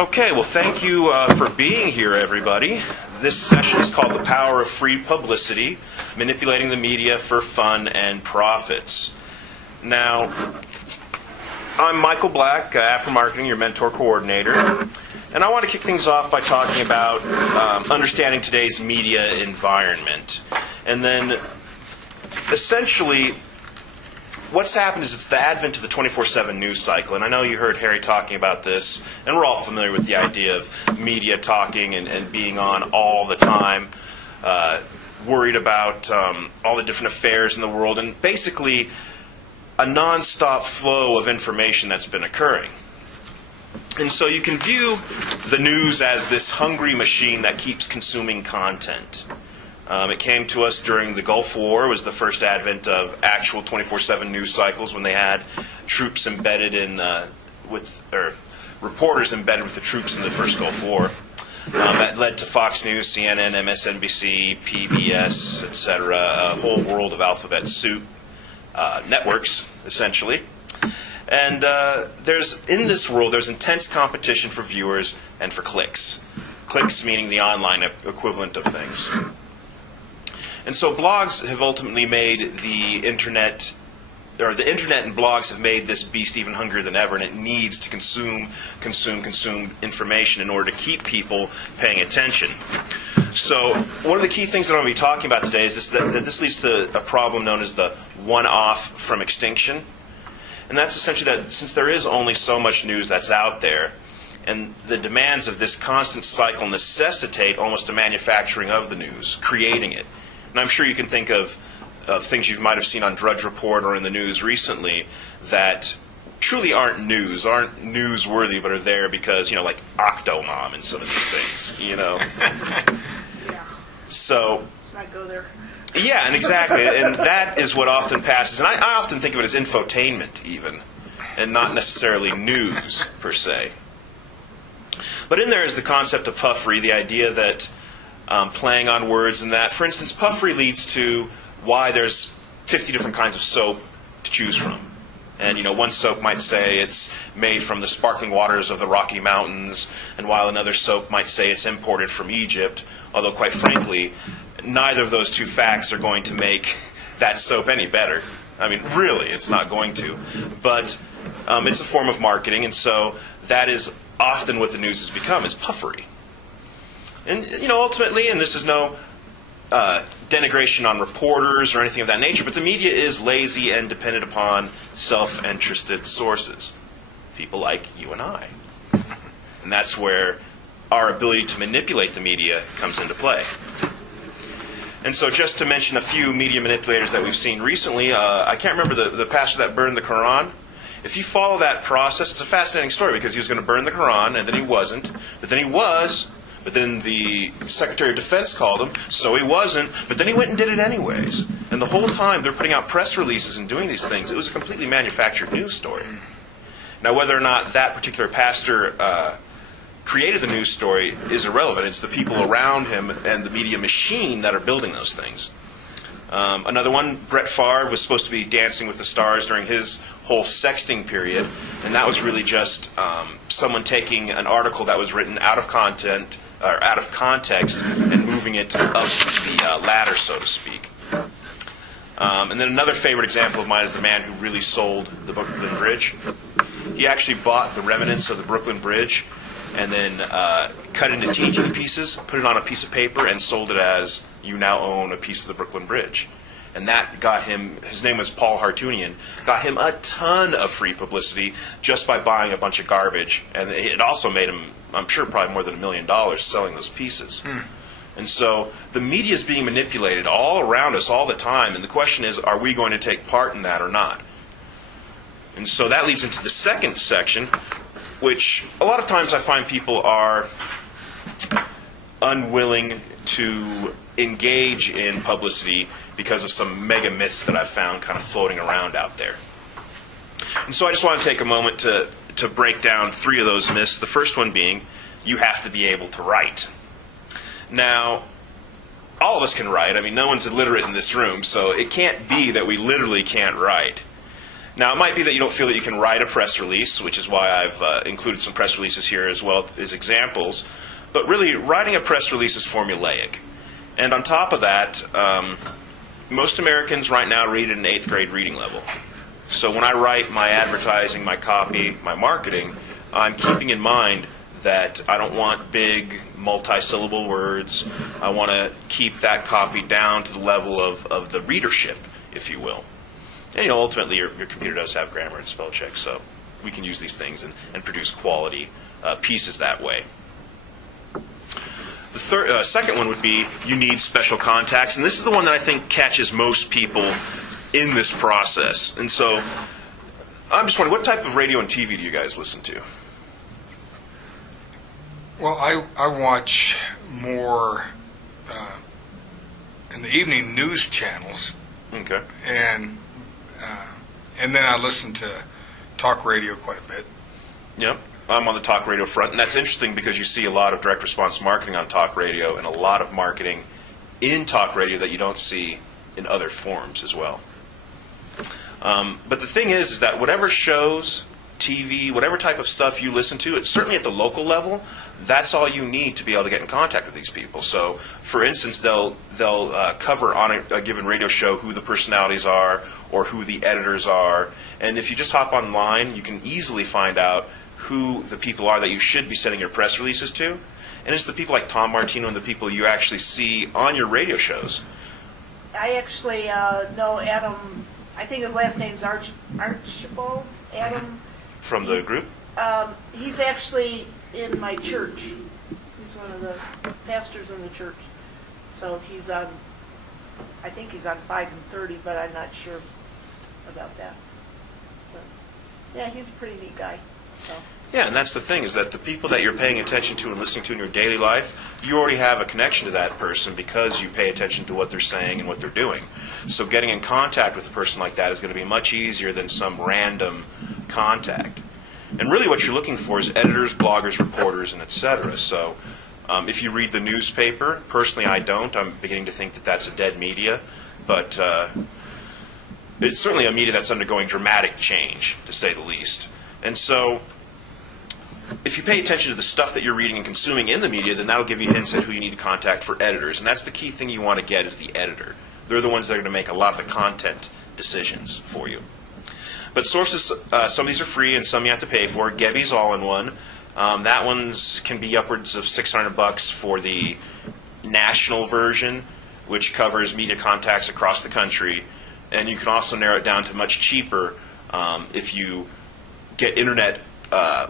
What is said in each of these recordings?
Okay, well, thank you for being here, everybody. This session is called The Power of Free Publicity, Manipulating the Media for Fun and Profits. Now, I'm Michael Black, AfroMarketing, your mentor coordinator, and I want to kick things off by talking about understanding today's media environment. And then, essentially, what's happened is it's the advent of the 24/7 news cycle, and I know you heard Harry talking about this, and we're all familiar with the idea of media talking and being on all the time, worried about all the different affairs in the world, and basically a non-stop flow of information that's been occurring. And so you can view the news as this hungry machine that keeps consuming content. It came to us during the Gulf War. It was the first advent of actual 24/7 news cycles when they had troops embedded in, reporters embedded with the troops in the first Gulf War. That led to Fox News, CNN, MSNBC, PBS, etc., a whole world of alphabet soup networks, essentially. And in this world, there's intense competition for viewers and for clicks. Clicks meaning the online equivalent of things. And so blogs have ultimately made the internet and blogs have made this beast even hungrier than ever, and it needs to consume information in order to keep people paying attention. So one of the key things that I'm going to be talking about today is that this leads to a problem known as the one-off from extinction. And that's essentially that since there is only so much news that's out there, and the demands of this constant cycle necessitate almost a manufacturing of the news, creating it. And I'm sure you can think of things you might have seen on Drudge Report or in the news recently that truly aren't newsworthy, but are there because, like Octomom and some of these things, Yeah. So Let's not go there. Yeah, and exactly. And that is what often passes. And I often think of it as infotainment, even, and not necessarily news, per se. But in there is the concept of puffery, the idea that playing on words and that. For instance, puffery leads to why there's 50 different kinds of soap to choose from. And, one soap might say it's made from the sparkling waters of the Rocky Mountains, and while another soap might say it's imported from Egypt, although, quite frankly, neither of those two facts are going to make that soap any better. I mean, really, it's not going to. But it's a form of marketing, and so that is often what the news has become, is puffery. And, ultimately, and this is no denigration on reporters or anything of that nature, but the media is lazy and dependent upon self-interested sources. People like you and I. And that's where our ability to manipulate the media comes into play. And so just to mention a few media manipulators that we've seen recently, I can't remember the pastor that burned the Quran. If you follow that process, it's a fascinating story because he was going to burn the Quran, and then he wasn't. But then he was. But then the Secretary of Defense called him, so he wasn't. But then he went and did it anyways. And the whole time they're putting out press releases and doing these things, it was a completely manufactured news story. Now, whether or not that particular pastor created the news story is irrelevant. It's the people around him and the media machine that are building those things. Another one, Brett Favre was supposed to be Dancing with the Stars during his whole sexting period, and that was really just someone taking an article that was written out of context and moving it up the ladder, so to speak. And then another favorite example of mine is the man who really sold the Brooklyn Bridge. He actually bought the remnants of the Brooklyn Bridge and then cut it into teeny pieces, put it on a piece of paper, and sold it as, you now own a piece of the Brooklyn Bridge. And that got him, his name was Paul Hartunian, got him a ton of free publicity just by buying a bunch of garbage. And it also made him, I'm sure, probably more than $1 million selling those pieces. And so the media is being manipulated all around us all the time. And the question is, are we going to take part in that or not? And so that leads into the second section, which a lot of times I find people are unwilling to engage in publicity because of some mega myths that I've found kind of floating around out there. And so I just want to take a moment to break down 3 of those myths. The first one being, you have to be able to write. Now, all of us can write. I mean, no one's illiterate in this room, so it can't be that we literally can't write. Now, it might be that you don't feel that you can write a press release, which is why I've included some press releases here as well as examples. But really, writing a press release is formulaic. And on top of that, most Americans right now read at an 8th grade reading level. So when I write my advertising, my copy, my marketing, I'm keeping in mind that I don't want big multi-syllable words. I want to keep that copy down to the level of the readership, if you will. And ultimately your computer does have grammar and spell check, so we can use these things and produce quality pieces that way. The second one would be you need special contacts, and this is the one that I think catches most people in this process. And so I'm just wondering, what type of radio and TV do you guys listen to? Well, I watch more in the evening news channels. Okay. And then I listen to talk radio quite a bit. Yep. I'm on the talk radio front, and that's interesting because you see a lot of direct response marketing on talk radio and a lot of marketing in talk radio that you don't see in other forms as well. But the thing is that whatever shows, TV, whatever type of stuff you listen to, it's certainly at the local level, that's all you need to be able to get in contact with these people. So, for instance, they'll cover on a given radio show who the personalities are or who the editors are. And if you just hop online, you can easily find out who the people are that you should be sending your press releases to. And it's the people like Tom Martino and the people you actually see on your radio shows. I actually know Adam, I think his last name's Archibald, Adam. From the group? He's actually in my church. He's one of the pastors in the church. So he's on, I think he's on 5 and 30, but I'm not sure about that. But yeah, he's a pretty neat guy. So. Yeah, and that's the thing, is that the people that you're paying attention to and listening to in your daily life, you already have a connection to that person because you pay attention to what they're saying and what they're doing. So getting in contact with a person like that is going to be much easier than some random contact. And really what you're looking for is editors, bloggers, reporters, and etc. So if you read the newspaper, personally I don't. I'm beginning to think that that's a dead media. But it's certainly a media that's undergoing dramatic change, to say the least. And so if you pay attention to the stuff that you're reading and consuming in the media, then that'll give you hints at who you need to contact for editors. And that's the key thing you want to get, is the editor. They're the ones that are going to make a lot of the content decisions for you. But sources, some of these are free and some you have to pay for. Gebby's all-in-one. That one's can be upwards of $600 for the national version, which covers media contacts across the country. And you can also narrow it down to much cheaper if you get internet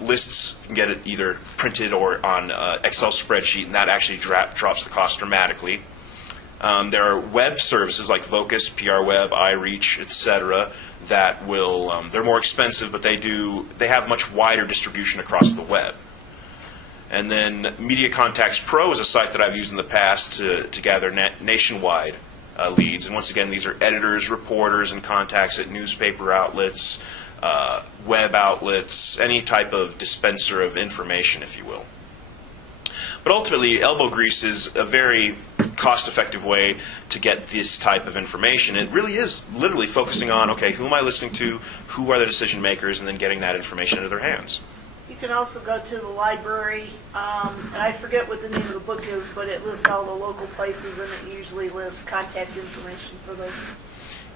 lists and get it either printed or on Excel spreadsheet, and that actually drops the cost dramatically. There are web services like Vocus, PR Web, iReach, etc. that will they're more expensive, but they have much wider distribution across the web. And then Media Contacts Pro is a site that I've used in the past to gather nationwide leads. And once again, these are editors, reporters, and contacts at newspaper outlets, web outlets, any type of dispenser of information, if you will. But ultimately, elbow grease is a very cost-effective way to get this type of information. It really is literally focusing on, okay, who am I listening to, who are the decision makers, and then getting that information into their hands. You can also go to the library, and I forget what the name of the book is, but it lists all the local places, and it usually lists contact information for those.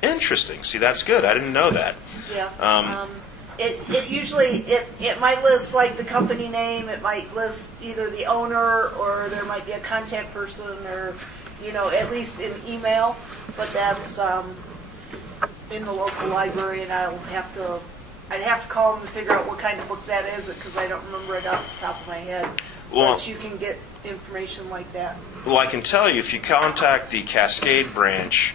Interesting. See, that's good. I didn't know that. Yeah. It usually might list like the company name. It might list either the owner, or there might be a contact person, or at least an email. But that's in the local library, and I'd have to call them and figure out what kind of book that is, because I don't remember it off the top of my head. Well, but you can get information like that. Well, I can tell you, if you contact the Cascade branch,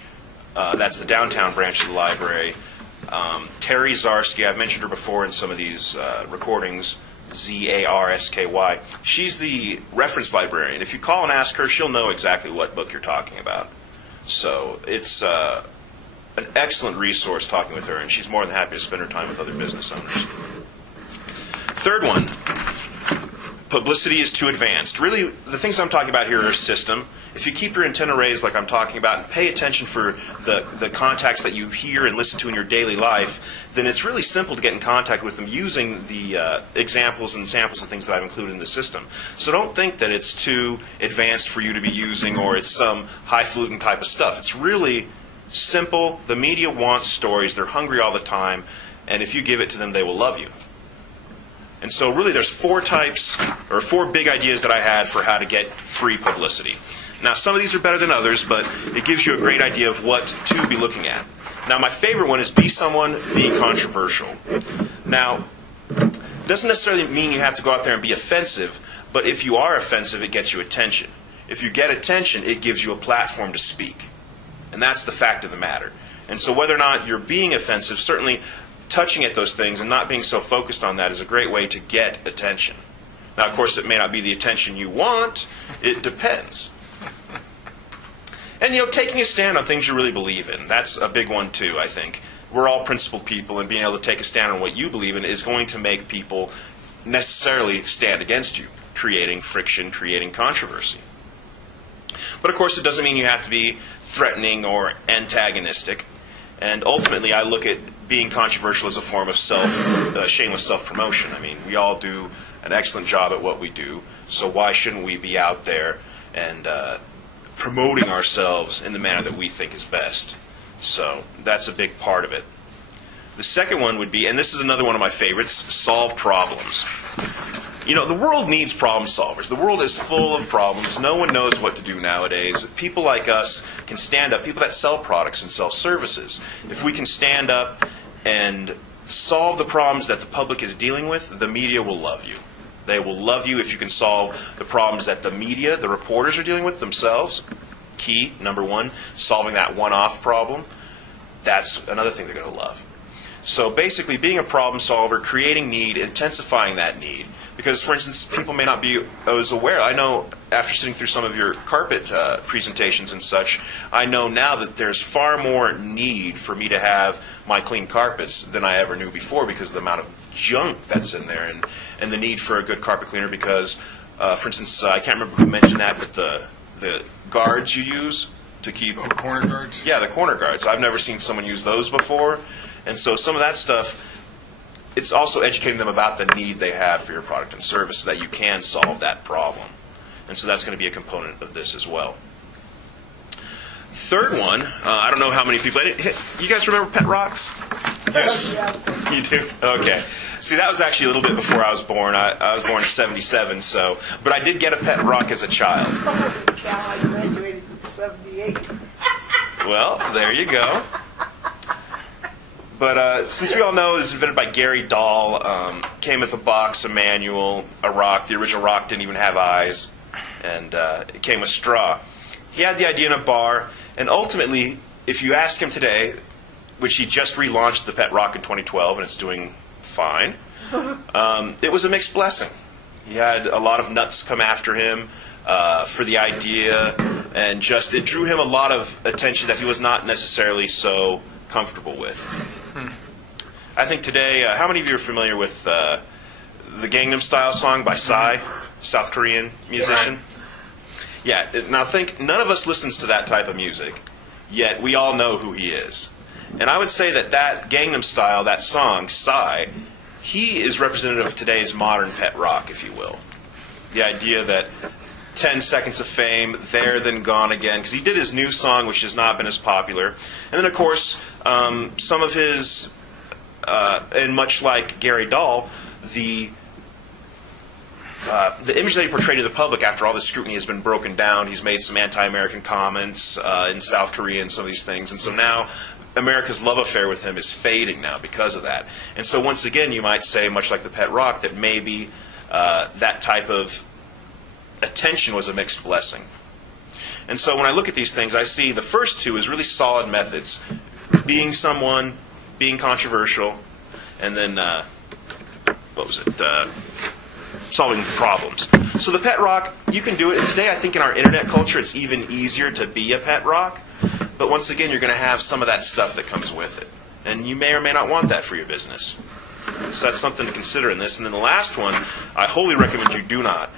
that's the downtown branch of the library. Terry Zarsky, I've mentioned her before in some of these recordings, Z-A-R-S-K-Y. She's the reference librarian. If you call and ask her, she'll know exactly what book you're talking about. So it's an excellent resource talking with her, and she's more than happy to spend her time with other business owners. Third one, Publicity is too advanced. Really, the things I'm talking about here are a system. If you keep your antenna raised like I'm talking about and pay attention for the contacts that you hear and listen to in your daily life, then it's really simple to get in contact with them using the examples and samples and things that I've included in the system. So don't think that it's too advanced for you to be using or it's some highfalutin type of stuff. It's really simple. The media wants stories. They're hungry all the time. And if you give it to them, they will love you. And so really there's four big ideas that I had for how to get free publicity. Now some of these are better than others, but it gives you a great idea of what to be looking at. Now my favorite one is be someone, be controversial. Now, it doesn't necessarily mean you have to go out there and be offensive, but if you are offensive, it gets you attention. If you get attention, it gives you a platform to speak. And that's the fact of the matter. And so whether or not you're being offensive, certainly touching at those things and not being so focused on that is a great way to get attention. Now, of course, it may not be the attention you want. It depends. And, taking a stand on things you really believe in, that's a big one, too, I think. We're all principled people, and being able to take a stand on what you believe in is going to make people necessarily stand against you, creating friction, creating controversy. But, of course, it doesn't mean you have to be threatening or antagonistic. And ultimately, I look at being controversial as a form of shameless self-promotion. I mean, we all do an excellent job at what we do, so why shouldn't we be out there and promoting ourselves in the manner that we think is best? So that's a big part of it. The second one would be, and this is another one of my favorites, solve problems. The world needs problem solvers. The world is full of problems. No one knows what to do nowadays. People like us can stand up, people that sell products and sell services. If we can stand up and solve the problems that the public is dealing with, the media will love you. They will love you if you can solve the problems that the media, the reporters are dealing with themselves. Key, number one, solving that one-off problem. That's another thing they're going to love. So basically, being a problem solver, creating need, intensifying that need. Because, for instance, people may not be as aware. I know after sitting through some of your carpet presentations and such, I know now that there's far more need for me to have my clean carpets than I ever knew before because of the amount of junk that's in there and the need for a good carpet cleaner because, for instance, I can't remember who mentioned that, but the guards you use to keep... Oh, corner guards? Yeah, the corner guards. I've never seen someone use those before. And so some of that stuff... It's also educating them about the need they have for your product and service so that you can solve that problem. And so that's going to be a component of this as well. Third one, I don't know how many people... You guys remember Pet Rocks? Yes. You do? Okay. See, that was actually a little bit before I was born. I was born in 1977, so... But I did get a Pet Rock as a child. I graduated in 1978. Well, there you go. But since we all know it was invented by Gary Dahl, came with a box, a manual, a rock. The original rock didn't even have eyes, and it came with straw. He had the idea in a bar, and ultimately, if you ask him today, which he just relaunched the Pet Rock in 2012, and it's doing fine, it was a mixed blessing. He had a lot of nuts come after him for the idea, and just it drew him a lot of attention that he was not necessarily so comfortable with. I think today, how many of you are familiar with the Gangnam Style song by Psy, South Korean musician? Yeah, now think, none of us listens to that type of music, yet we all know who he is. And I would say that Gangnam Style, that song, Psy, he is representative of today's modern pet rock, if you will. The idea that 10 seconds of fame, there then gone again, because he did his new song, which has not been as popular. And then, of course, some of his, and much like Gary Dahl, the image that he portrayed to the public after all this scrutiny has been broken down. He's made some anti-American comments in South Korea and some of these things. And so now America's love affair with him is fading now because of that. And so once again, you might say, much like the Pet Rock, that maybe that type of attention was a mixed blessing. And so when I look at these things, I see the first two as really solid methods. Being someone, being controversial, and then, solving problems. So the Pet Rock, you can do it. And today, I think in our internet culture, it's even easier to be a Pet Rock. But once again, you're going to have some of that stuff that comes with it. And you may or may not want that for your business. So that's something to consider in this. And then the last one, I wholly recommend you do not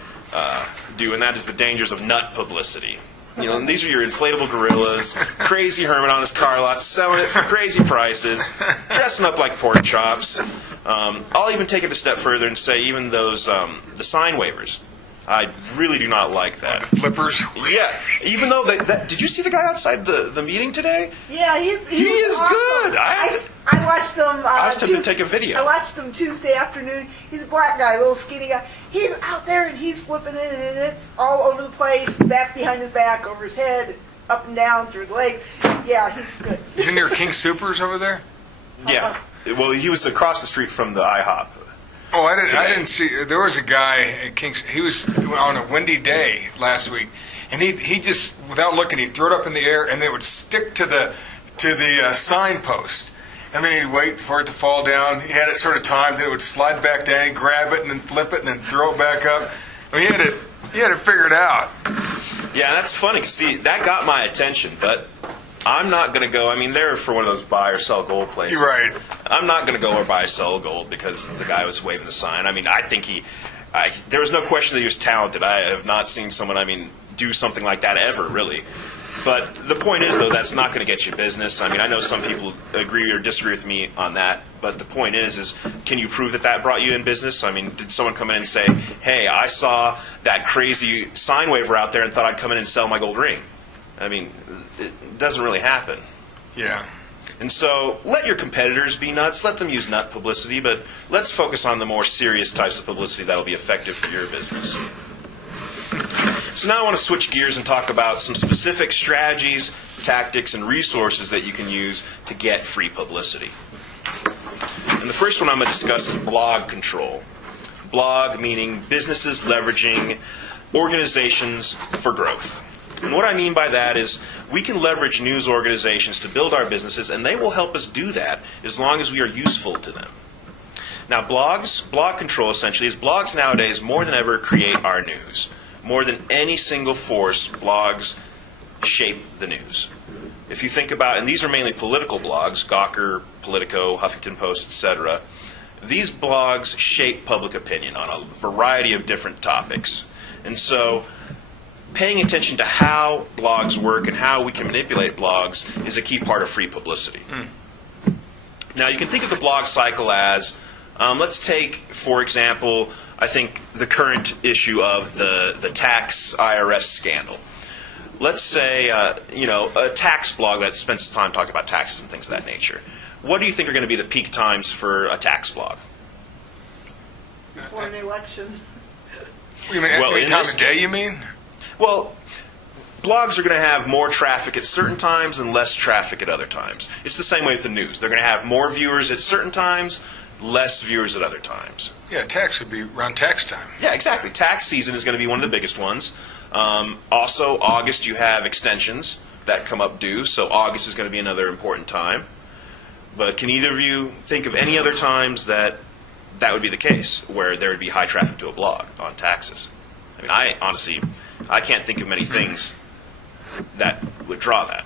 do, and that is the dangers of nut publicity. You know, and these are your inflatable gorillas, crazy hermit on his car lot, selling it for crazy prices, dressing up like pork chops. I'll even take it a step further and say even those the sign waivers. I really do not like that. Flippers? Yeah, even though did you see the guy outside the meeting today? Yeah, he is awesome. Good. I watched him. I asked him to take a video. I watched him Tuesday afternoon. He's a black guy, little skinny guy. He's out there and he's flipping it, and it's all over the place, back behind his back, over his head, up and down through his leg. Yeah, he's good. Isn't there King Supers over there? Yeah. Well, he was across the street from the IHOP. Oh, I didn't see. There was a guy at King's. He was on a windy day last week, and he just, without looking, he'd throw it up in the air, and it would stick to the signpost, and then he'd wait for it to fall down. He had it sort of timed, then it would slide back down, he'd grab it, and then flip it, and then throw it back up. I mean, he had it figured out. Yeah, that's funny. 'Cause see, that got my attention, but I'm not going to go. I mean, they're for one of those buy or sell gold places. You're right. I'm not going to go or buy or sell gold because the guy was waving the sign. I mean, I think there was no question that he was talented. I have not seen someone, do something like that ever, really. But the point is, though, that's not going to get you business. I mean, I know some people agree or disagree with me on that, but the point is can you prove that brought you in business? I mean, did someone come in and say, hey, I saw that crazy sign waver out there and thought I'd come in and sell my gold ring? I mean, it doesn't really happen. Yeah. And so let your competitors be nuts. Let them use nut publicity, but let's focus on the more serious types of publicity that will be effective for your business. So now I want to switch gears and talk about some specific strategies, tactics, and resources that you can use to get free publicity. And the first one I'm going to discuss is blog control. Blog meaning businesses leveraging organizations for growth. And what I mean by that is we can leverage news organizations to build our businesses, and they will help us do that as long as we are useful to them. Now, blog control essentially is blogs nowadays more than ever create our news. More than any single force, blogs shape the news. If you think about, and these are mainly political blogs, Gawker, Politico, Huffington Post, etc., these blogs shape public opinion on a variety of different topics. And so paying attention to how blogs work and how we can manipulate blogs is a key part of free publicity. Now, you can think of the blog cycle as, let's take, for example, I think the current issue of the tax IRS scandal. Let's say, a tax blog that spends its time talking about taxes and things of that nature. What do you think are going to be the peak times for a tax blog? Before an election. You mean any time of day, you mean? Well, blogs are going to have more traffic at certain times and less traffic at other times. It's the same way with the news. They're going to have more viewers at certain times, less viewers at other times. Yeah, tax would be around tax time. Yeah, exactly. Tax season is going to be one of the biggest ones. Also, August you have extensions that come up due, so August is going to be another important time. But can either of you think of any other times that would be the case, where there would be high traffic to a blog on taxes? I mean, I can't think of many things that would draw that.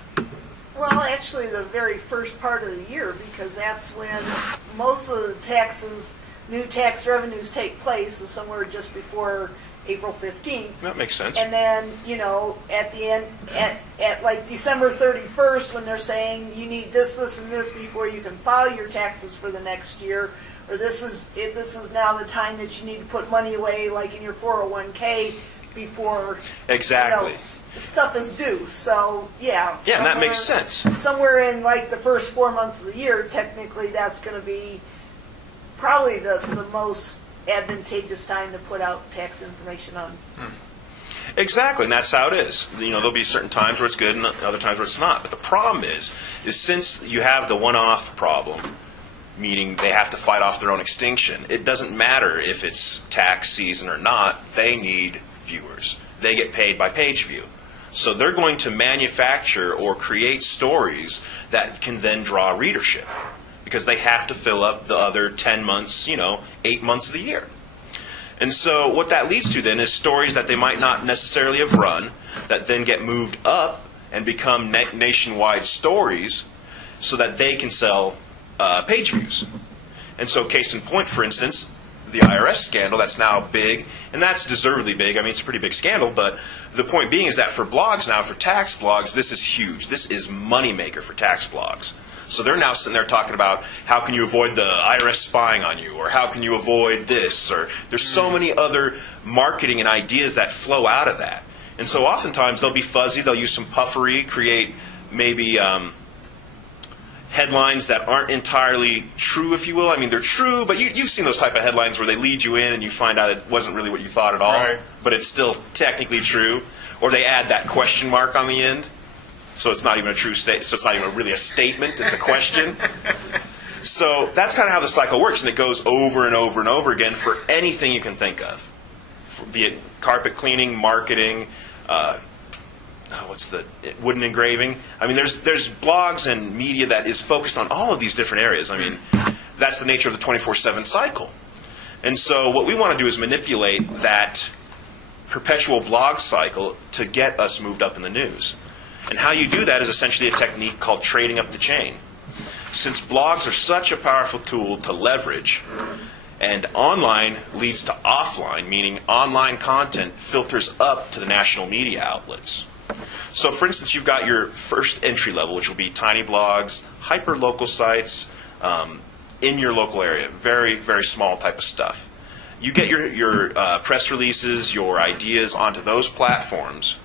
Well, actually, the very first part of the year, because that's when most of the new tax revenues take place, is somewhere just before April 15th. That makes sense. And then, at the end, at like December 31st, when they're saying you need this, and this before you can file your taxes for the next year, or this is now the time that you need to put money away, like in your 401k, before exactly stuff is due. So yeah, and that makes sense. Somewhere in like the first 4 months of the year, technically, that's going to be probably the most advantageous time to put out tax information on. Exactly, and that's how it is. There'll be certain times where it's good and other times where it's not. But the problem is since you have the one-off problem, meaning they have to fight off their own extinction, it doesn't matter if it's tax season or not, they need viewers. They get paid by page view. So they're going to manufacture or create stories that can then draw readership, because they have to fill up the other 10 months, 8 months of the year. And so what that leads to then is stories that they might not necessarily have run, that then get moved up and become nationwide stories so that they can sell page views. And so case in point, for instance, the IRS scandal that's now big, and that's deservedly big. I mean, it's a pretty big scandal, but the point being is that for blogs now, for tax blogs, this is huge. This is moneymaker for tax blogs. So they're now sitting there talking about how can you avoid the IRS spying on you, or how can you avoid this, or there's so many other marketing and ideas that flow out of that. And so oftentimes they'll be fuzzy, they'll use some puffery, create maybe headlines that aren't entirely true, if you will. I mean, they're true, but you've seen those type of headlines where they lead you in and you find out it wasn't really what you thought at all, right, but it's still technically true. Or they add that question mark on the end. So it's not even a true statement. So it's not even really a statement. It's a question. So that's kind of how the cycle works, and it goes over and over and over again for anything you can think of, be it carpet cleaning, marketing, wooden engraving. I mean, there's blogs and media that is focused on all of these different areas. I mean, that's the nature of the 24/7 cycle. And so what we want to do is manipulate that perpetual blog cycle to get us moved up in the news. And how you do that is essentially a technique called trading up the chain. Since blogs are such a powerful tool to leverage, and online leads to offline, meaning online content filters up to the national media outlets. So for instance, you've got your first entry level, which will be tiny blogs, hyper-local sites in your local area. Very, very small type of stuff. You get your press releases, your ideas onto those platforms.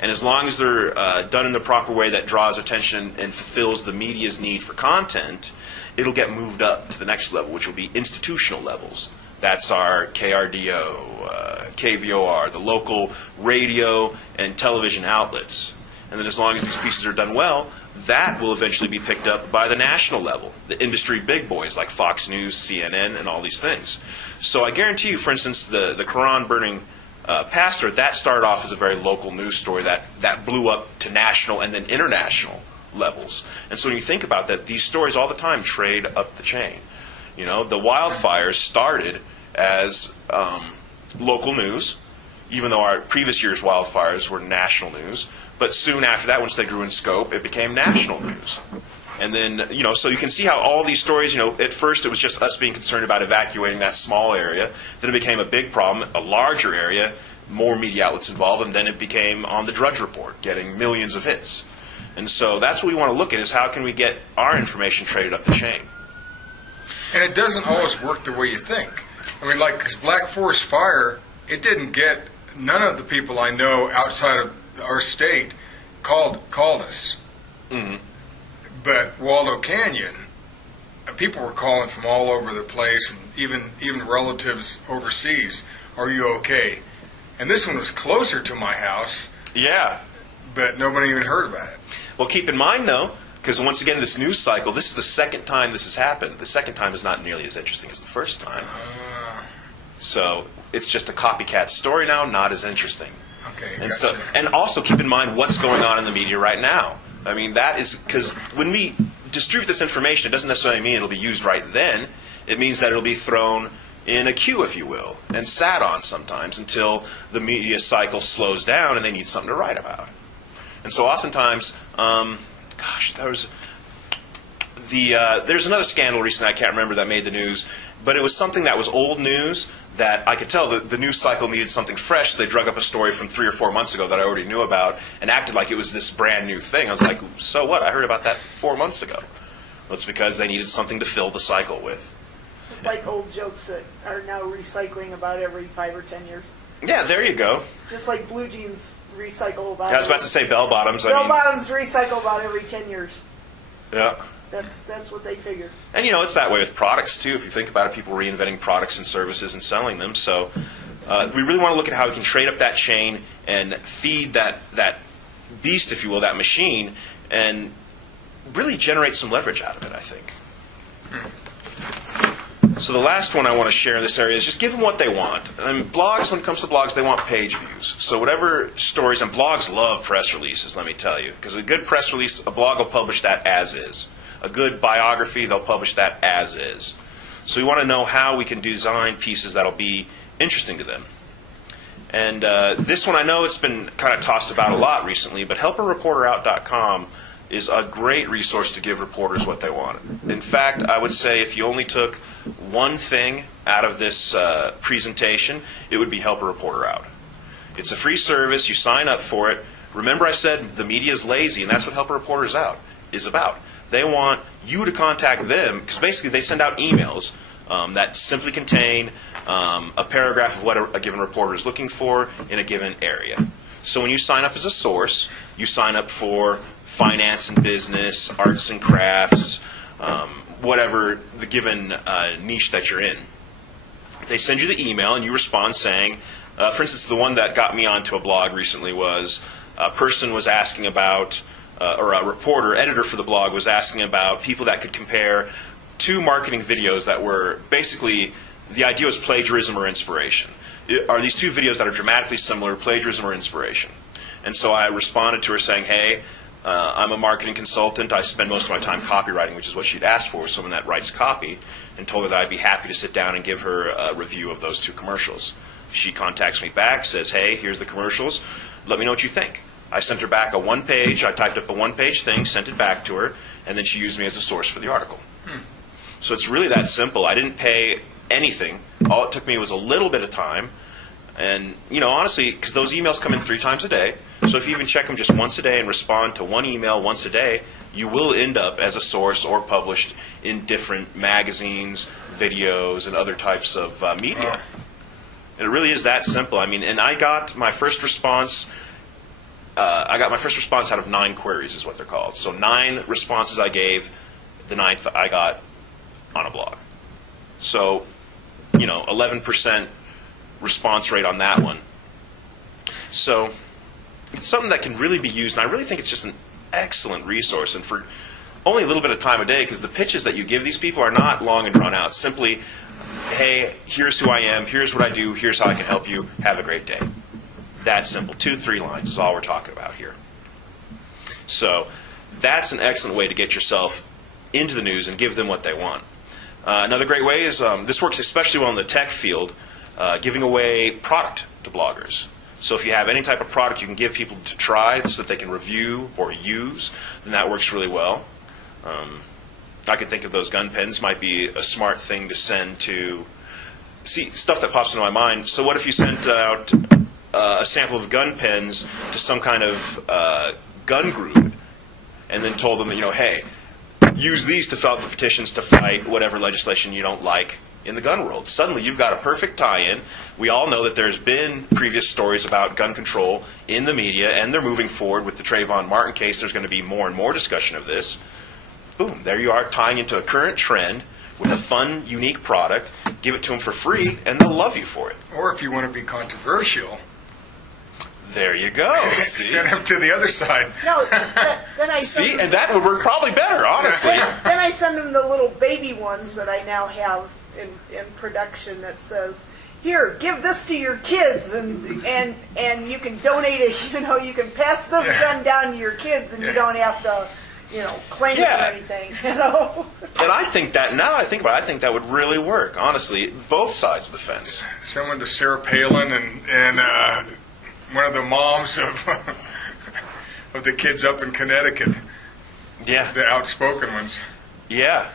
And as long as they're done in the proper way that draws attention and fulfills the media's need for content, it'll get moved up to the next level, which will be institutional levels. That's our KRDO, KVOR, the local radio and television outlets. And then as long as these pieces are done well, that will eventually be picked up by the national level, the industry big boys like Fox News, CNN, and all these things. So I guarantee you, for instance, the Quran burning pastor, that started off as a very local news story that blew up to national and then international levels. And so when you think about that, these stories all the time trade up the chain. You know, the wildfires started as local news, even though our previous year's wildfires were national news. But soon after that, once they grew in scope, it became national news. And then, you know, so you can see how all these stories, you know, at first it was just us being concerned about evacuating that small area. Then it became a big problem, a larger area, more media outlets involved, and then it became on the Drudge Report, getting millions of hits. And so that's what we want to look at, is how can we get our information traded up the chain. And it doesn't always work the way you think. I mean, like, 'cause Black Forest Fire, it didn't get, none of the people I know outside of our state called us. Mm-hmm. But Waldo Canyon, people were calling from all over the place, and even relatives overseas. Are you okay? And this one was closer to my house. Yeah. But nobody even heard about it. Well, keep in mind, though, because once again, this news cycle, this is the second time this has happened. The second time is not nearly as interesting as the first time. So it's just a copycat story now, not as interesting. Okay, And gotcha. so, and also keep in mind what's going on in the media right now. I mean, that is because when we distribute this information, it doesn't necessarily mean it'll be used right then. It means that it'll be thrown in a queue, if you will, and sat on sometimes until the media cycle slows down and they need something to write about. And so oftentimes, there's another scandal recently, I can't remember, that made the news, but it was something that was old news that I could tell the news cycle needed something fresh, so they drug up a story from 3 or 4 months ago that I already knew about and acted like it was this brand new thing. I was like, so what? I heard about that 4 months ago. Well, it's because they needed something to fill the cycle with. It's like old jokes that are now recycling about every 5 or 10 years. Yeah, there you go. Just like blue jeans recycle about. I was about to say bell bottoms. Bell bottoms recycle about every 10 years. Yeah. That's what they figure. And you know, it's that way with products too. If you think about it, people reinventing products and services and selling them. So we really want to look at how we can trade up that chain and feed that beast, if you will, that machine, and really generate some leverage out of it, I think. So the last one I want to share in this area is just give them what they want. And blogs, when it comes to blogs, they want page views. So whatever stories, and blogs love press releases, let me tell you. Because a good press release, a blog will publish that as is. A good biography, they'll publish that as is. So we want to know how we can design pieces that'll be interesting to them. And this one, I know it's been kind of tossed about a lot recently, but helperreporterout.com is a great resource to give reporters what they wanted. In fact, I would say if you only took one thing out of this presentation, it would be help a reporter out. It's a free service. You sign up for it. Remember I said the media is lazy, and that's what Help a Reporter is about. They want you to contact them, because basically they send out emails that simply contain a paragraph of what a given reporter is looking for in a given area. So when you sign up as a source, you sign up for finance and business, arts and crafts, whatever the given niche that you're in. They send you the email, and you respond saying, for instance, the one that got me onto a blog recently was a person was asking about, or a reporter, editor for the blog was asking about people that could compare two marketing videos that were basically, the idea was plagiarism or inspiration. Are these two videos that are dramatically similar, plagiarism or inspiration? And so I responded to her saying, hey, I'm a marketing consultant. I spend most of my time copywriting, which is what she'd asked for, someone that writes copy, and told her that I'd be happy to sit down and give her a review of those two commercials. She contacts me back, says, hey, here's the commercials. Let me know what you think. I sent her back a one-page, I typed up a one-page thing, sent it back to her, and then she used me as a source for the article. So it's really that simple. I didn't pay anything. All it took me was a little bit of time. And, you know, honestly, because those emails come in 3 times a day, so if you even check them just once a day and respond to one email once a day, you will end up as a source or published in different magazines, videos, and other types of media. And it really is that simple. I mean, and I got my first response. Out of 9 queries, is what they're called. So 9 responses I gave. The 9th I got on a blog. So, you know, 11% response rate on that one. So it's something that can really be used, and I really think it's just an excellent resource, and for only a little bit of time a day, because the pitches that you give these people are not long and drawn out. Simply, hey, here's who I am, here's what I do, here's how I can help you, have a great day. That simple. 2-3 lines is all we're talking about here. So that's an excellent way to get yourself into the news and give them what they want. Another great way is, this works especially well in the tech field, giving away product to bloggers. So if you have any type of product you can give people to try so that they can review or use, then that works really well. I can think of those gun pens might be a smart thing to send to, see, stuff that pops into my mind. So what if you sent out a sample of gun pens to some kind of gun group and then told them that, you know, hey, use these to fill out the petitions to fight whatever legislation you don't like in the gun world. Suddenly you've got a perfect tie-in. We all know that there's been previous stories about gun control in the media, and they're moving forward with the Trayvon Martin case. There's going to be more and more discussion of this. Boom, there you are, tying into a current trend with a fun, unique product. Give it to them for free, and they'll love you for it. Or if you want to be controversial, there you go. Send them to the other side. No, then I send them, and that would work probably better, honestly. then I send them the little baby ones that I now have in production that says, here, give this to your kids, and you can donate it. You know, you can pass this gun down to your kids, and you don't have to, you know, claim it or anything. You know. And I think that now I think about it, I think that would really work. Honestly, both sides of the fence. Someone to Sarah Palin and one of the moms of the kids up in Connecticut. Yeah. The outspoken ones. Yeah.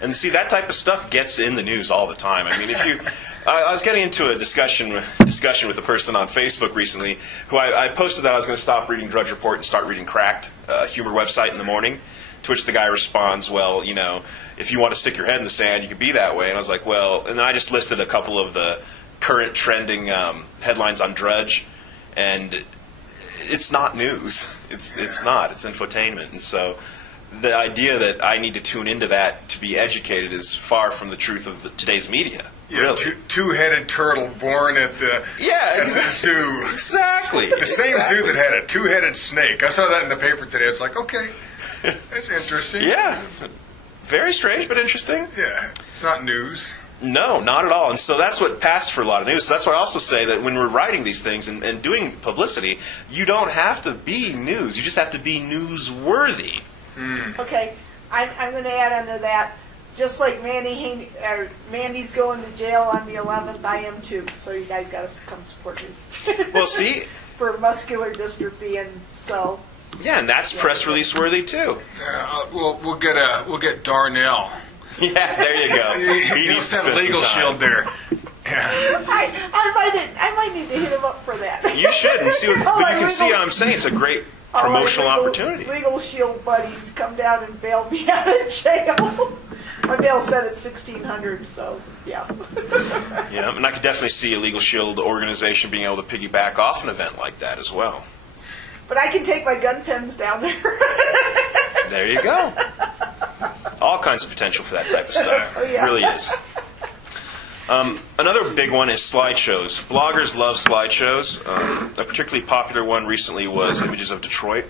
And see, that type of stuff gets in the news all the time. I mean, if you... I was getting into a discussion with a person on Facebook recently who I posted that I was going to stop reading Drudge Report and start reading Cracked, a humor website, in the morning, to which the guy responds, well, you know, if you want to stick your head in the sand, you can be that way. And I was like, well... And then I just listed a couple of the current trending headlines on Drudge, and it's not news. It's not. It's infotainment. And so the idea that I need to tune into that to be educated is far from the truth of today's media. Yeah, really. Two-headed turtle born at the zoo. Exactly. The same zoo that had a two-headed snake. I saw that in the paper today. It's like, okay, that's interesting. Yeah. Very strange, but interesting. Yeah. It's not news. No, not at all. And so that's what passed for a lot of news. So that's why I also say that when we're writing these things and doing publicity, you don't have to be news. You just have to be newsworthy. Okay, I'm going to add on to that. Just like Mandy's going to jail on the 11th, I am too. So you guys got to come support me. Well, see, for muscular dystrophy, and so Yeah, and that's press release worthy too. We'll get Darnell. Yeah, there you go. He needs to spend legal some time. shield there. Yeah. I might need to hit him up for that. You should, and see what, but you can see how I'm saying it's a great promotional opportunity. Legal shield buddies come down and bail me out of jail. My bail set at $1,600, so yeah. Yeah, and I could definitely see a Legal Shield organization being able to piggyback off an event like that as well. But I can take my gun pens down there. There you go. All kinds of potential for that type of stuff. Oh, yeah. Really is. Another big one is slideshows. Bloggers love slideshows. A particularly popular one recently was Images of Detroit.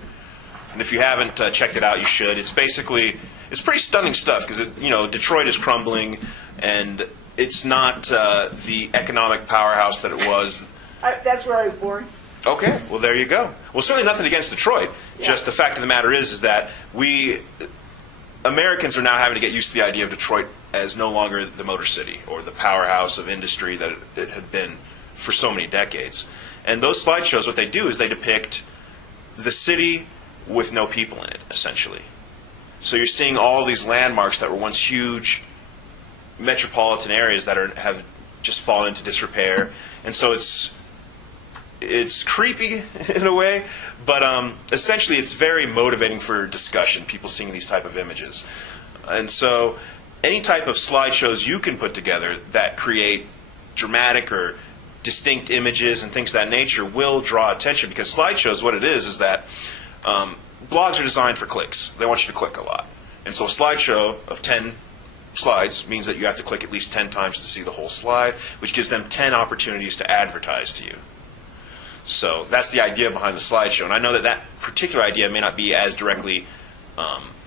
And if you haven't checked it out, you should. It's basically, it's pretty stunning stuff because, Detroit is crumbling and it's not the economic powerhouse that it was. That's where I was born. Okay, well, there you go. Well, certainly nothing against Detroit. Yeah. Just the fact of the matter is that Americans are now having to get used to the idea of Detroit as no longer the Motor City or the powerhouse of industry that it had been for so many decades. And those slideshows, what they do is they depict the city with no people in it, essentially. So you're seeing all these landmarks that were once huge metropolitan areas that have just fallen into disrepair. And so it's creepy in a way, but essentially it's very motivating for discussion, people seeing these type of images. And so any type of slideshows you can put together that create dramatic or distinct images and things of that nature will draw attention, because slideshows, what it is that blogs are designed for clicks. They want you to click a lot. And so a slideshow of 10 slides means that you have to click at least 10 times to see the whole slide, which gives them 10 opportunities to advertise to you. So that's the idea behind the slideshow. And I know that that particular idea may not be as directly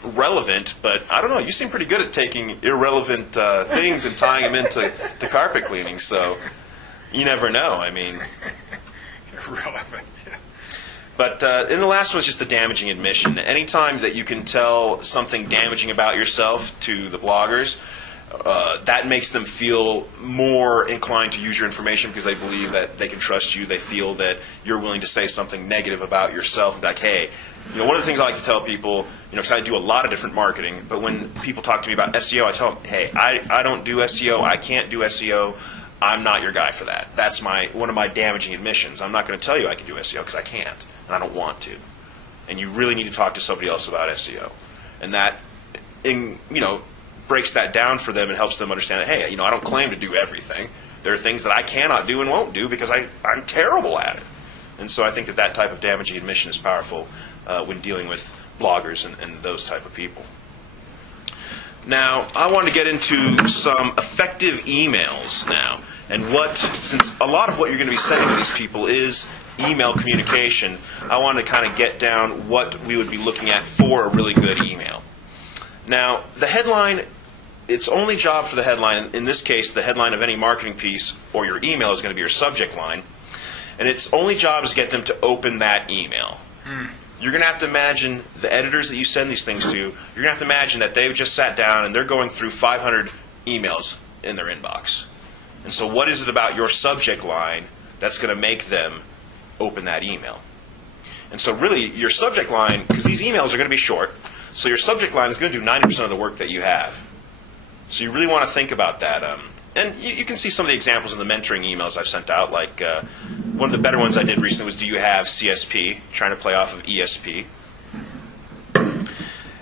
relevant, but I don't know. You seem pretty good at taking irrelevant things and tying them into carpet cleaning. So you never know. I mean, Irrelevant. Yeah. But and the last one is just the damaging admission. Anytime that you can tell something damaging about yourself to the bloggers, that makes them feel more inclined to use your information because they believe that they can trust you. They feel that you're willing to say something negative about yourself. Like, hey, one of the things I like to tell people, because I do a lot of different marketing, but when people talk to me about SEO, I tell them, hey, I don't do SEO. I can't do SEO. I'm not your guy for that. That's one of my damaging admissions. I'm not going to tell you I can do SEO because I can't, and I don't want to. And you really need to talk to somebody else about SEO. And that, breaks that down for them and helps them understand that, hey, I don't claim to do everything. There are things that I cannot do and won't do because I'm terrible at it. And so I think that type of damaging admission is powerful when dealing with bloggers and those type of people. Now, I want to get into some effective emails now. And since a lot of what you're going to be sending to these people is email communication, I want to kind of get down what we would be looking at for a really good email. Now, the headline, its only job for the headline, in this case, the headline of any marketing piece or your email is going to be your subject line. And its only job is to get them to open that email. You're going to have to imagine the editors that you send these things to, you're going to have to imagine that they've just sat down and they're going through 500 emails in their inbox. And so what is it about your subject line that's going to make them open that email? And so really, your subject line, because these emails are going to be short, so your subject line is going to do 90% of the work that you have. So you really want to think about that. And you can see some of the examples in the mentoring emails I've sent out. Like one of the better ones I did recently was, do you have CSP? Trying to play off of ESP.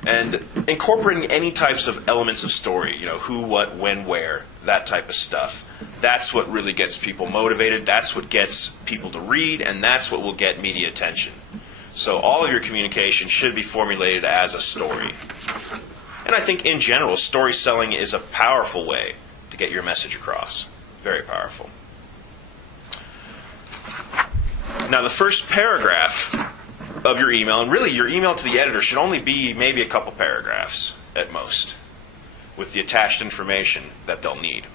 And incorporating any types of elements of story, who, what, when, where, that type of stuff. That's what really gets people motivated. That's what gets people to read, and that's what will get media attention. So all of your communication should be formulated as a story. And I think in general, story selling is a powerful way to get your message across. Very powerful. Now the first paragraph of your email, and really your email to the editor should only be maybe a couple paragraphs at most, with the attached information that they'll need.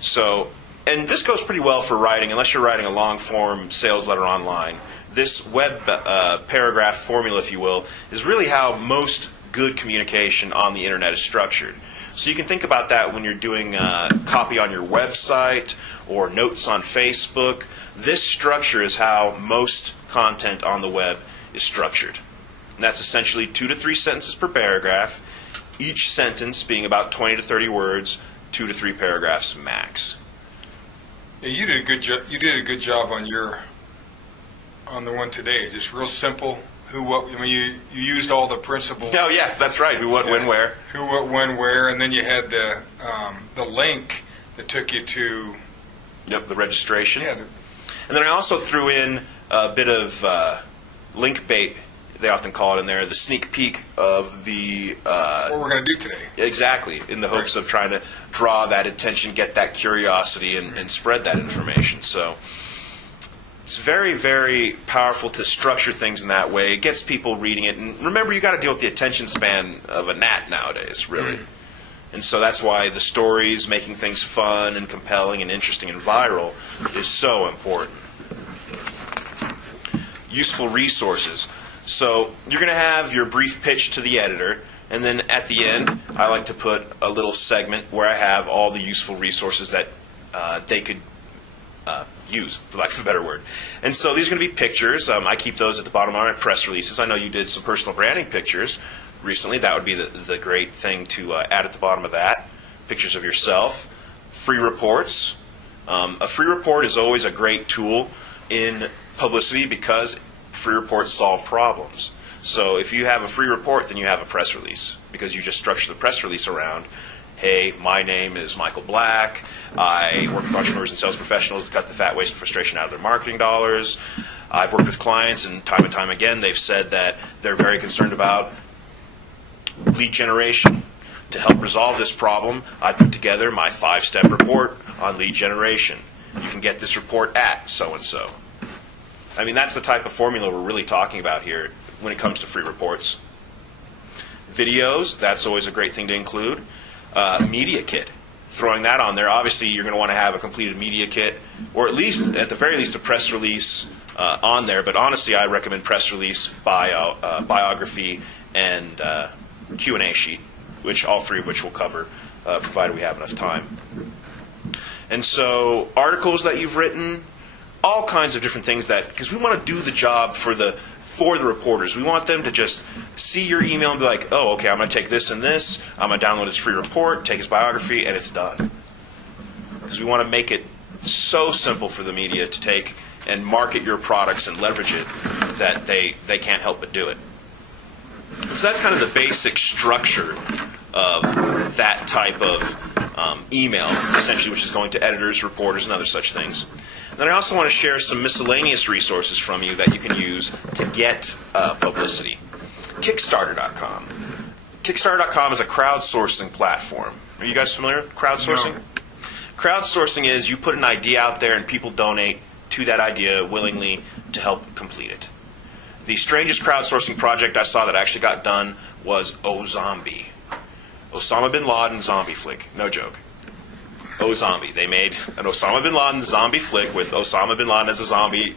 So, and this goes pretty well for writing, unless you're writing a long-form sales letter online. This web paragraph formula, if you will, is really how most good communication on the internet is structured. So you can think about that when you're doing copy on your website or notes on Facebook. This structure is how most content on the web is structured. And that's essentially 2 to 3 sentences per paragraph, each sentence being about 20 to 30 words, 2 to 3 paragraphs max. Yeah, you did a good job. You did a good job on the one today. Just real simple. Who, what? I mean, you used all the principles. Oh yeah, that's right. Who, what, when, where. Who, what, when, where, and then you had the link that took you to. Yep, the registration. Yeah. And then I also threw in a bit of link bait. They often call it in there, the sneak peek of the... what we're going to do today. Exactly, in the hopes of trying to draw that attention, get that curiosity, and spread that information. So it's very, very powerful to structure things in that way. It gets people reading it. And remember, you got to deal with the attention span of a gnat nowadays, really. And so that's why the stories, making things fun and compelling and interesting and viral is so important. Useful resources. So you're going to have your brief pitch to the editor, and then at the end, I like to put a little segment where I have all the useful resources that they could use, for lack of a better word. And so these are going to be pictures. I keep those at the bottom of my press releases. I know you did some personal branding pictures recently. That would be the great thing to add at the bottom of that. Pictures of yourself. Free reports. A free report is always a great tool in publicity because free reports solve problems. So if you have a free report, then you have a press release because you just structure the press release around, hey, my name is Michael Black. I work with entrepreneurs and sales professionals to cut the fat, waste, and frustration out of their marketing dollars. I've worked with clients, and time again, they've said that they're very concerned about lead generation. To help resolve this problem, I put together my 5-step report on lead generation. You can get this report at so-and-so. I mean, that's the type of formula we're really talking about here when it comes to free reports. Videos, that's always a great thing to include. Media kit, throwing that on there. Obviously, you're going to want to have a completed media kit, or at the very least, a press release on there. But honestly, I recommend press release, biography, and Q&A sheet, which all three of which we'll cover, provided we have enough time. And so, articles that you've written, all kinds of different things because we want to do the job for the reporters. We want them to just see your email and be like, oh, okay, I'm going to take this and this, I'm going to download his free report, take his biography, and it's done. Because we want to make it so simple for the media to take and market your products and leverage it that they can't help but do it. So that's kind of the basic structure of that type of email, essentially, which is going to editors, reporters, and other such things. Then I also want to share some miscellaneous resources from you that you can use to get publicity. Kickstarter.com. Kickstarter.com is a crowdsourcing platform. Are you guys familiar with crowdsourcing? No. Crowdsourcing is you put an idea out there and people donate to that idea willingly to help complete it. The strangest crowdsourcing project I saw that actually got done was O-Zombie. Osama bin Laden zombie flick. No joke. O-Zombie. They made an Osama bin Laden zombie flick with Osama bin Laden as a zombie,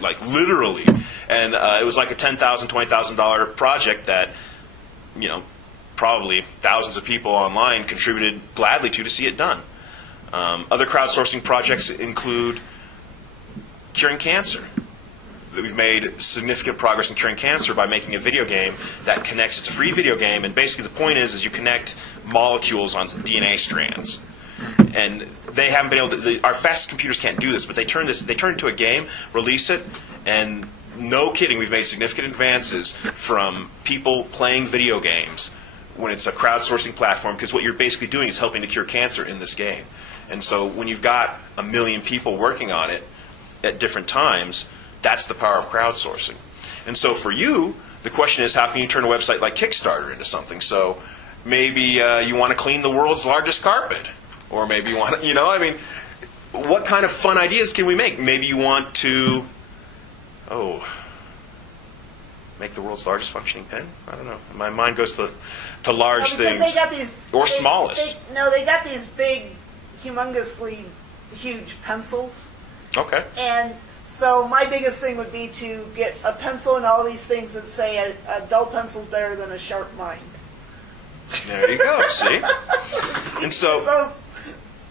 like literally. And it was like a $10,000, $20,000 project that, probably thousands of people online contributed gladly to see it done. Other crowdsourcing projects include curing cancer. We've made significant progress in curing cancer by making a video game that connects. It's a free video game, and basically the point is you connect molecules on DNA strands. And they haven't been able to. Our fast computers can't do this, but they turn it into a game, release it, and no kidding, we've made significant advances from people playing video games when it's a crowdsourcing platform, because what you're basically doing is helping to cure cancer in this game. And so when you've got 1 million people working on it at different times, that's the power of crowdsourcing. And so for you, the question is, how can you turn a website like Kickstarter into something? So maybe you want to clean the world's largest carpet. Or maybe you want to, what kind of fun ideas can we make? Maybe you want to, make the world's largest functioning pen? I don't know. My mind goes to large things. They got these, smallest. They got these big, humongously huge pencils. Okay. And so my biggest thing would be to get a pencil and all these things that say a dull pencil's better than a sharp mind. There you go, see? And so those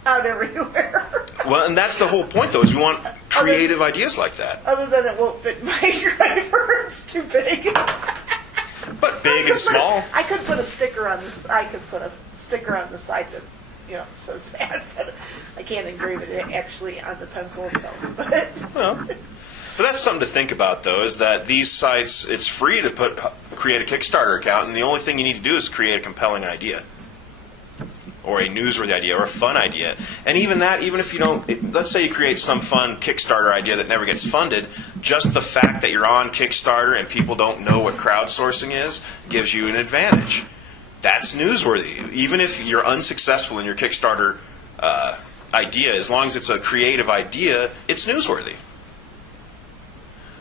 out everywhere. Well, and that's the whole point, though, is we want creative ideas like that. Other than it won't fit my driver, it's too big. But big and small. I could put a sticker on this. I could put a sticker on the side that says that, but I can't engrave it actually on the pencil itself. But that's something to think about, though, is that these sites, it's free to create a Kickstarter account, and the only thing you need to do is create a compelling idea, or a newsworthy idea, or a fun idea. And even that, even if you don't, let's say you create some fun Kickstarter idea that never gets funded, just the fact that you're on Kickstarter and people don't know what crowdsourcing is gives you an advantage. That's newsworthy. Even if you're unsuccessful in your Kickstarter idea, as long as it's a creative idea, it's newsworthy.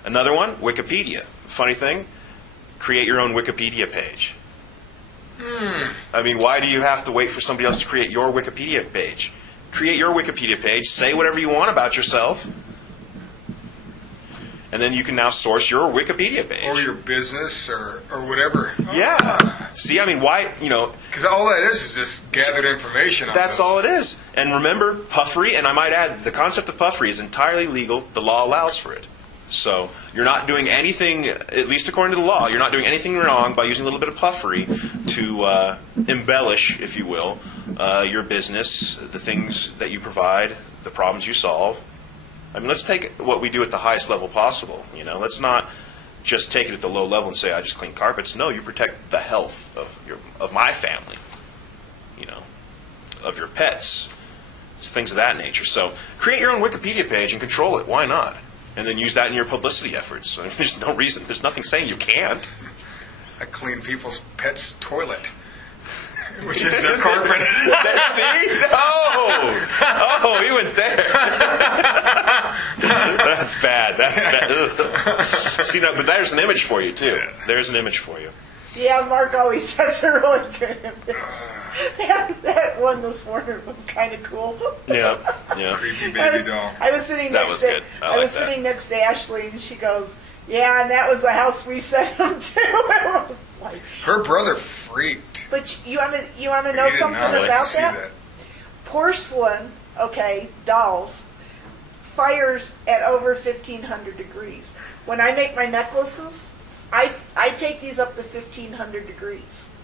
Another one, Wikipedia. Funny thing, create your own Wikipedia page. I mean, why do you have to wait for somebody else to create your Wikipedia page? Create your Wikipedia page, say whatever you want about yourself, and then you can now source your Wikipedia page. Or your business, or whatever. Yeah. See, I mean, why, Because all that is just gathered information. That's all it is. And remember, puffery, and I might add, the concept of puffery is entirely legal. The law allows for it. So you're not doing anything, at least according to the law, you're not doing anything wrong by using a little bit of puffery to embellish, if you will, your business, the things that you provide, the problems you solve. I mean, let's take what we do at the highest level possible. Let's not just take it at the low level and say, I just clean carpets. No, you protect the health of my family, of your pets, things of that nature. So create your own Wikipedia page and control it. Why not? And then use that in your publicity efforts. I mean, there's no reason. There's nothing saying you can't. I clean people's pets' toilet, which is their carpet. See? Oh, he went there. That's bad. That's bad. Ugh. See, no, but there's an image for you, too. There's an image for you. Yeah, Mark always has a really good image. That one this morning was kind of cool. Yeah. Creepy baby doll. I was sitting next to sitting next to Ashley, and she goes, "Yeah, and that was the house we sent him to." It was like her brother freaked. But you want to know something about that? Porcelain, dolls, fires at over 1,500 degrees. When I make my necklaces, I take these up to 1,500 degrees.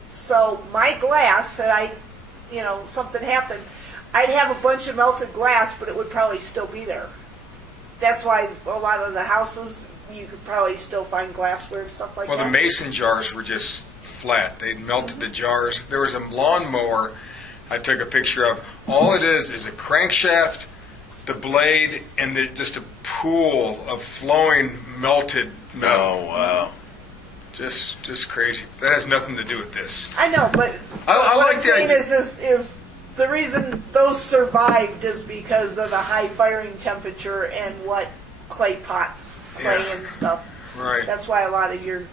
So my glass that something happened, I'd have a bunch of melted glass, but it would probably still be there. That's why a lot of the houses, you could probably still find glassware and stuff like that. Well, the mason jars were just flat. They'd melted the jars. There was a lawnmower I took a picture of. All it is a crankshaft, the blade, and just a pool of flowing melted metal. Oh, wow. Just crazy. That has nothing to do with this. I know, but I what like I'm the saying idea. is the reason those survived is because of the high firing temperature and what clay and stuff. Right. That's why a lot of your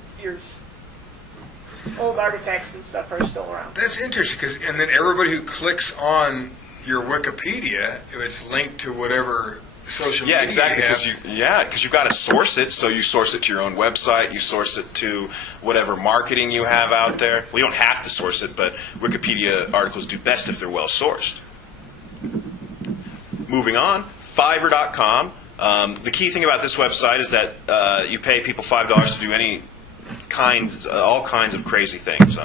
old artifacts and stuff are still around. That's interesting, and then everybody who clicks on your Wikipedia, if it's linked to whatever social media exactly. you have. Because you've got to source it. So you source it to your own website. You source it to whatever marketing you have out there. Well, you don't have to source it, but Wikipedia articles do best if they're well sourced. Moving on, Fiverr.com. The key thing about this website is that you pay people $5 to do all kinds of crazy things.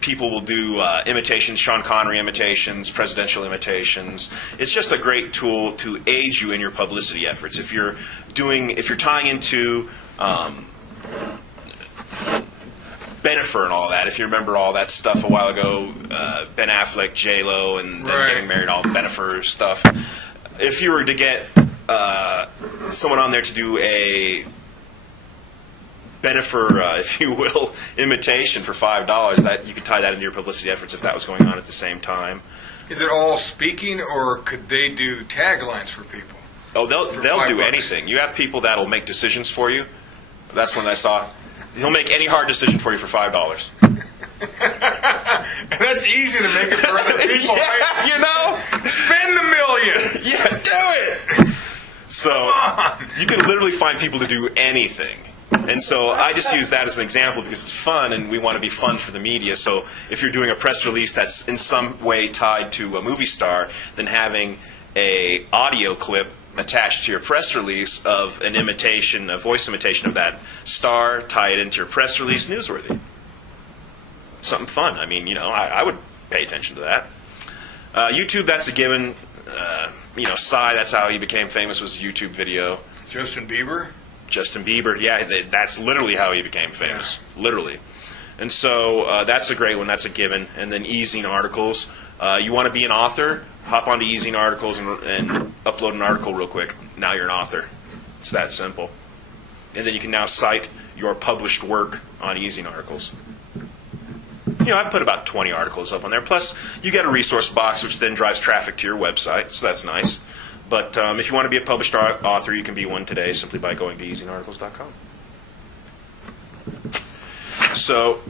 People will do imitations, Sean Connery imitations, presidential imitations. It's just a great tool to aid you in your publicity efforts. If you're tying into Bennifer and all that, if you remember all that stuff a while ago, Ben Affleck, J-Lo, and then getting married, all the Bennifer stuff. If you were to get someone on there to do a Bennifer, if you will, imitation for $5, that you could tie that into your publicity efforts if that was going on at the same time. Is it all speaking, or could they do taglines for people? Oh, they'll do anything. You have people that'll make decisions for you. That's when I saw. He'll make any hard decision for you for $5. And that's easy to make it for other people, yeah, right? Spend the million. Yeah, do it. So you can literally find people to do anything. And so I just use that as an example because it's fun and we want to be fun for the media. So if you're doing a press release that's in some way tied to a movie star, then having a audio clip attached to your press release of an imitation, a voice imitation of that star, tie it into your press release, newsworthy. Something fun. I mean, I would pay attention to that. YouTube, that's a given. Psy, that's how he became famous, was a YouTube video. Justin Bieber? Justin Bieber, yeah, that's literally how he became famous, literally. And so that's a great one, that's a given. And then e-zine articles. You want to be an author, hop onto e-zine articles and upload an article real quick. Now you're an author. It's that simple. And then you can now cite your published work on e-zine articles. I've put about 20 articles up on there. Plus, you get a resource box, which then drives traffic to your website, so that's nice. But if you want to be a published author, you can be one today simply by going to ezinearticles.com. So,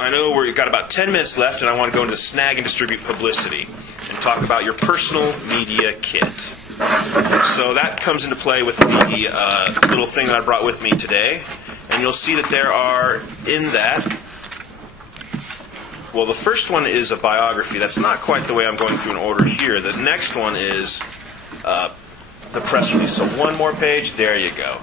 I know we've got about 10 minutes left, and I want to go into snag and distribute publicity and talk about your personal media kit. So that comes into play with the little thing that I brought with me today. And you'll see that there are in that... Well, the first one is a biography. That's not quite the way I'm going through an order here. The next one is the press release. So one more page. There you go.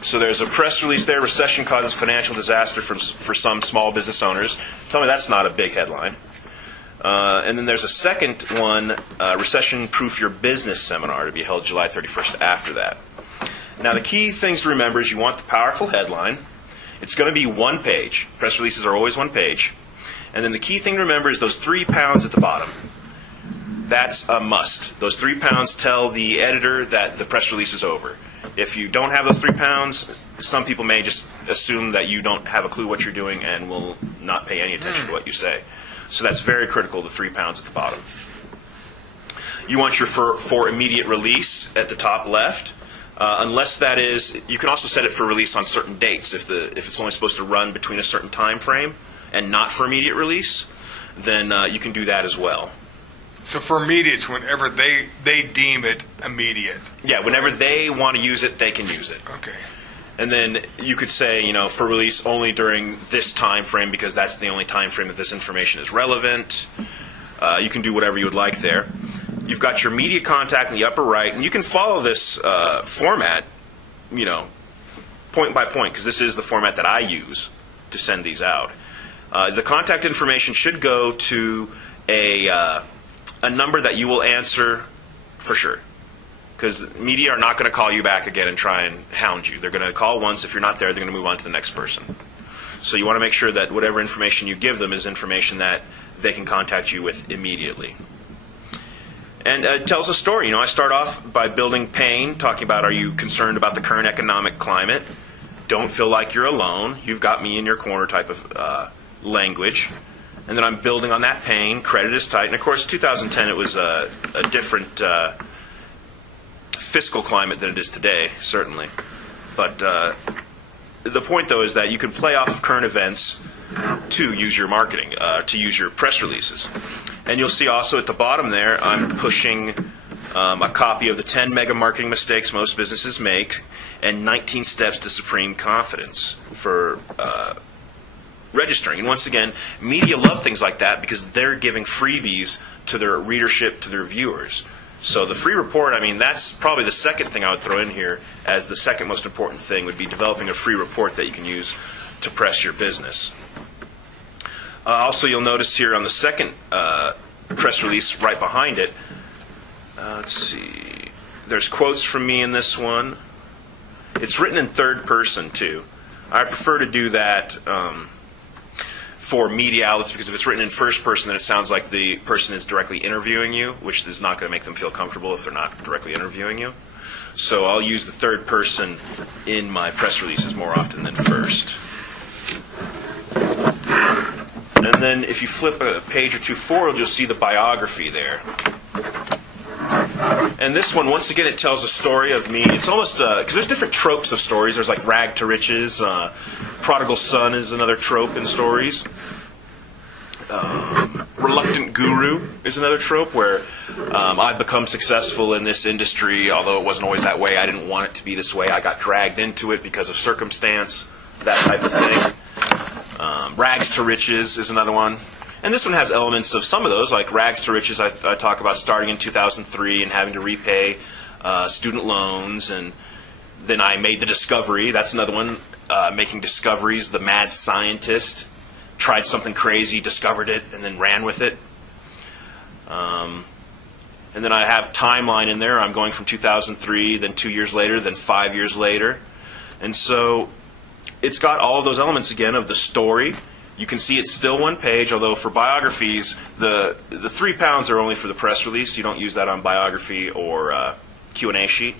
So there's a press release there. Recession causes financial disaster for some small business owners. Tell me that's not a big headline. And then there's a second one, Recession Proof Your Business seminar, to be held July 31st after that. Now, the key things to remember is you want the powerful headline. It's going to be one page. Press releases are always one page. And then the key thing to remember is those 3 pounds at the bottom. That's a must. Those 3 pounds tell the editor that the press release is over. If you don't have those 3 pounds, some people may just assume that you don't have a clue what you're doing and will not pay any attention to what you say. So that's very critical, the 3 pounds at the bottom. You want your for immediate release at the top left. Unless that is, you can also set it for release on certain dates. If it's only supposed to run between a certain time frame and not for immediate release, then you can do that as well. So for immediate, it's whenever they deem it immediate. Yeah, whenever they want to use it, they can use it. Okay. And then you could say, for release only during this time frame because that's the only time frame that this information is relevant. You can do whatever you would like there. You've got your media contact in the upper right, and you can follow this format, point by point, because this is the format that I use to send these out. The contact information should go to a number that you will answer for sure. Because media are not going to call you back again and try and hound you. They're going to call once. If you're not there, they're going to move on to the next person. So you want to make sure that whatever information you give them is information that they can contact you with immediately. And it tells a story. I start off by building pain, talking about, are you concerned about the current economic climate? Don't feel like you're alone. You've got me in your corner type of language. And then I'm building on that pain. Credit is tight. And, of course, 2010, it was a different fiscal climate than it is today, certainly. But the point, though, is that you can play off of current events to use your marketing, to use your press releases. And you'll see also at the bottom there, I'm pushing a copy of the 10 mega marketing mistakes most businesses make and 19 steps to supreme confidence for registering. And once again, media love things like that because they're giving freebies to their readership, to their viewers. So the free report, that's probably the second thing I would throw in here as the second most important thing would be developing a free report that you can use to press your business. Also, you'll notice here on the second press release right behind it, let's see, there's quotes from me in this one. It's written in third person, too. I prefer to do that for media outlets because if it's written in first person, then it sounds like the person is directly interviewing you, which is not going to make them feel comfortable if they're not directly interviewing you. So I'll use the third person in my press releases more often than first. And then if you flip a page or two forward, you'll see the biography there. And this one, once again, it tells a story of me. It's almost, because there's different tropes of stories. There's like rag to riches. Prodigal son is another trope in stories. Reluctant guru is another trope where I've become successful in this industry, although it wasn't always that way. I didn't want it to be this way. I got dragged into it because of circumstance, that type of thing. Rags to riches is another one. And this one has elements of some of those, like rags to riches. I talk about starting in 2003 and having to repay student loans, and then I made the discovery. That's another one, making discoveries. The mad scientist tried something crazy, discovered it, and then ran with it. And then I have timeline in there. I'm going from 2003, then 2 years later, then 5 years later. And so it's got all of those elements again of the story. You can see it's still one page, although for biographies, the 3 pounds are only for the press release. You don't use that on biography or Q&A sheet.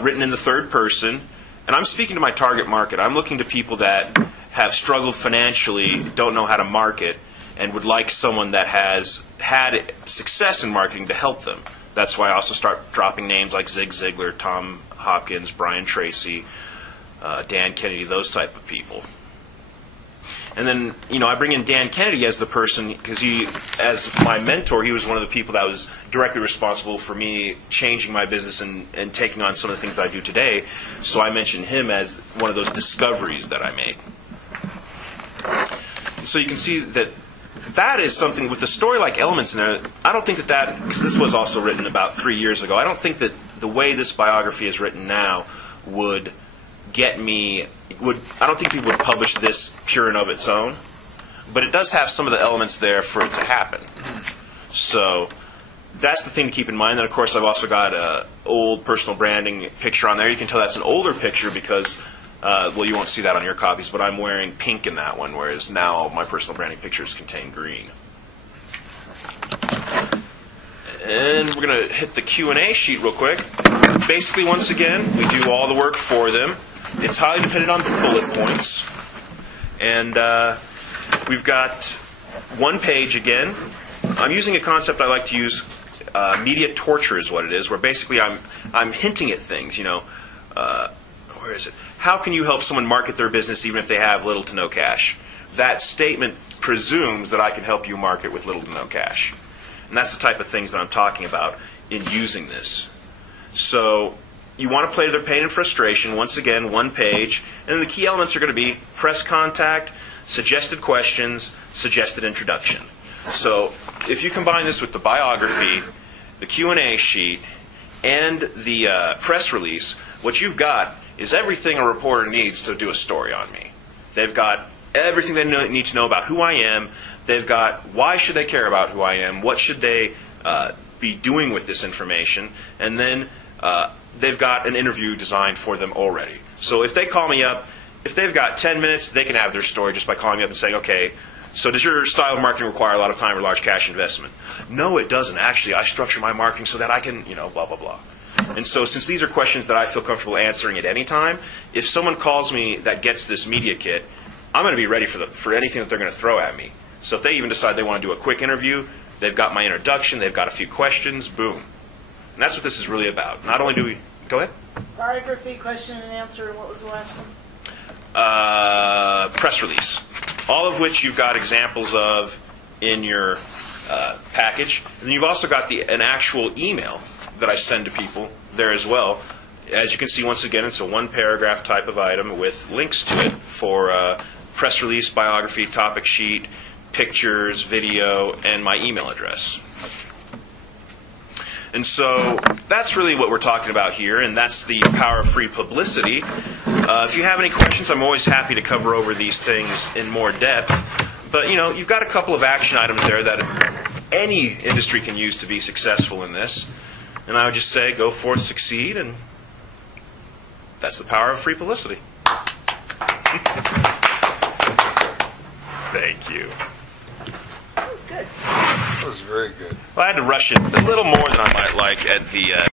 Written in the third person. And I'm speaking to my target market. I'm looking to people that have struggled financially, don't know how to market, and would like someone that has had success in marketing to help them. That's why I also start dropping names like Zig Ziglar, Tom Hopkins, Brian Tracy, Dan Kennedy, those type of people. And then, I bring in Dan Kennedy as the person, because he, as my mentor, he was one of the people that was directly responsible for me changing my business and taking on some of the things that I do today. So I mention him as one of those discoveries that I made. So you can see that is something with the story-like elements in there. I don't think that because this was also written about 3 years ago, I don't think that the way this biography is written now would get me, I don't think people would publish this pure and of its own, but it does have some of the elements there for it to happen. So that's the thing to keep in mind. Then, of course, I've also got an old personal branding picture on there. You can tell that's an older picture because you won't see that on your copies, but I'm wearing pink in that one, whereas now my personal branding pictures contain green. And we're going to hit the Q&A sheet real quick. Basically, once again, we do all the work for them. It's highly dependent on the bullet points. And we've got one page again. I'm using a concept I like to use. Media torture is what it is, where basically I'm hinting at things, where is it? How can you help someone market their business even if they have little to no cash? That statement presumes that I can help you market with little to no cash. And that's the type of things that I'm talking about in using this. So you want to play to their pain and frustration. Once again, one page. And then the key elements are going to be press contact, suggested questions, suggested introduction. So if you combine this with the biography, the Q&A sheet, and the press release, what you've got is everything a reporter needs to do a story on me. They've got everything they need to know about who I am. They've got why should they care about who I am, what should they be doing with this information, and then they've got an interview designed for them already. So if they call me up, if they've got 10 minutes, they can have their story just by calling me up and saying, okay, so does your style of marketing require a lot of time or large cash investment? No, it doesn't. Actually, I structure my marketing so that I can, blah, blah, blah. And so since these are questions that I feel comfortable answering at any time, if someone calls me that gets this media kit, I'm going to be ready for anything that they're going to throw at me. So if they even decide they want to do a quick interview, they've got my introduction, they've got a few questions, boom. And that's what this is really about. Not only do we... Go ahead. Biography, question and answer, and what was the last one? Press release. All of which you've got examples of in your package. And then you've also got an actual email that I send to people there as well. As you can see, once again, it's a one-paragraph type of item with links to it for press release, biography, topic sheet, pictures, video, and my email address. And so that's really what we're talking about here, and that's the power of free publicity. If you have any questions, I'm always happy to cover over these things in more depth. But, you've got a couple of action items there that any industry can use to be successful in this. And I would just say, go forth, succeed, and that's the power of free publicity. Thank you. That was good. That was very good. Well, I had to rush it a little more than I might like at the